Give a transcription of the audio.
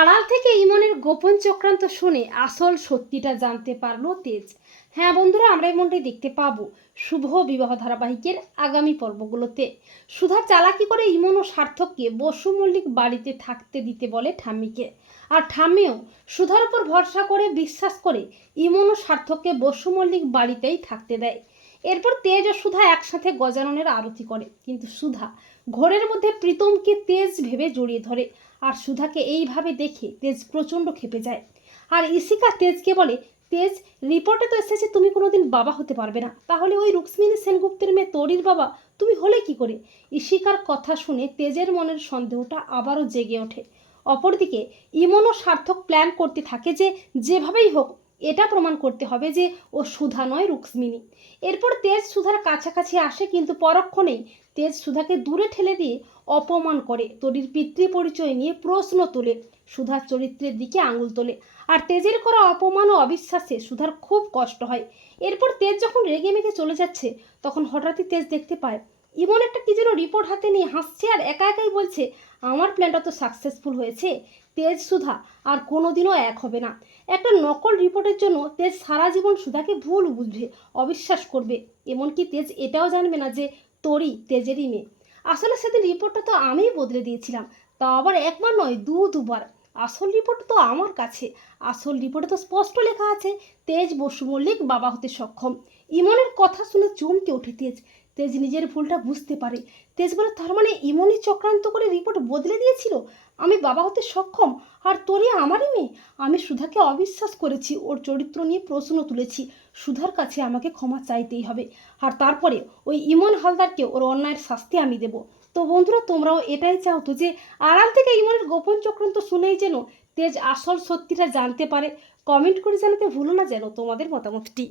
আড়াল থেকে ইমনের গোপন চক্রান্ত শুনে আসল সত্যিটা জানতে পারল তেজ। হ্যাঁ বন্ধুরা, আমরা এমনটাই দেখতে পাবো শুভ বিবাহ ধারাবাহিকের আগামী পর্বগুলোতে। সুধার চালাকি করে ইমন ও সার্থককে বসু মল্লিক বাড়িতে থাকতে দিতে বলে ঠাম্মিকে। আর ঠাম্মিও সুধার উপর ভরসা করে বিশ্বাস করে ইমন ও সার্থককে বসু মল্লিক বাড়িতেই থাকতে দেয়। এরপর তেজ ও সুধা একসাথে গজাননের আরতি করে। কিন্তু সুধা ঘোরের মধ্যে প্রীতমকে তেজ ভেবে জড়িয়ে ধরে। আর সুধাকে এইভাবে দেখে তেজ প্রচণ্ড খেপে যায়। আর ইসিকা তেজকে বলে, তেজ, রিপোর্টে তো এসেছে তুমি কোনোদিন বাবা হতে পারবে না। তাহলে ওই রুক্মিণী সেনগুপ্তের মেয়ে তরির বাবা, তুমি হলে কি করে? ইশিকার কথা শুনে তেজের মনের সন্দেহটা আবারও জেগে ওঠে। অপরদিকে ইমনও সার্থক প্ল্যান করতে থাকে যে, যেভাবেই হোক এটা প্রমাণ করতে হবে যে ও সুধা নয় রুক্মিণী। এরপর তেজ সুধার কাছাকাছি আসে কিন্তু পরক্ষণেই তেজ সুধাকে দূরে ঠেলে দিয়ে অপমান করে তরির পিতৃ পরিচয় নিয়ে প্রশ্ন তোলে, সুধার চরিত্রের দিকে আঙুল তোলে। আর তেজের করা অপমান ও অবিশ্বাসে সুধার খুব কষ্ট হয়। এরপর তেজ যখন রেগে মেগে চলে যাচ্ছে, তখন হঠাৎই তেজ দেখতে পায় ইমন একটা কি যেন রিপোর্ট হাতে নিয়ে হাসছে আর একা একাই বলছে, আমার প্ল্যানটা তো সাকসেসফুল হয়েছে, তেজ সুধা, আর কোনোদিনও এক হবে না। একটা নকল রিপোর্টের জন্য তেজ সারা জীবন সুধাকে ভুল বুঝবে অবিশ্বাস করবে, এমনকি তেজ এটাও জানবে না যে তরি তেজেরই মেয়ে। আসলে সেদিন রিপোর্টটা তো আমিই বদলে দিয়েছিলাম, তাও আবার একবার নয়, দু, দুবার। আসল রিপোর্ট তো আমার কাছে, আসল রিপোর্টে তো স্পষ্ট লেখা আছে, তেজ বসু মল্লিক বাবা হতে সক্ষম। ইমনের কথা শুনে চমকে ওঠে তেজ। তেজ নিজের ভুলটা বুঝতে পারে। তেজ বলে, তার মানে ইমনই চক্রান্ত করে রিপোর্ট বদলে দিয়েছিল? আমি বাবা হতে সক্ষম? আর তোরই আমারই মেয়ে? আমি সুধাকে অবিশ্বাস করেছি, ওর চরিত্র নিয়ে প্রশ্ন তুলেছি। সুধার কাছে আমাকে ক্ষমা চাইতেই হবে। আর তারপরে ওই ইমন হালদারকে ওর অন্যায়ের শাস্তি আমি দেব। তো বন্ধুরা, তোমরাও এটাই চাও তো যে আড়াল থেকে ইমনের গোপন চক্রান্ত শুনেই যেন তেজ আসল সত্যিটা জানতে পারে। কমেন্ট করে জানাতে ভুলো না যেন তোমাদের মতামতটি।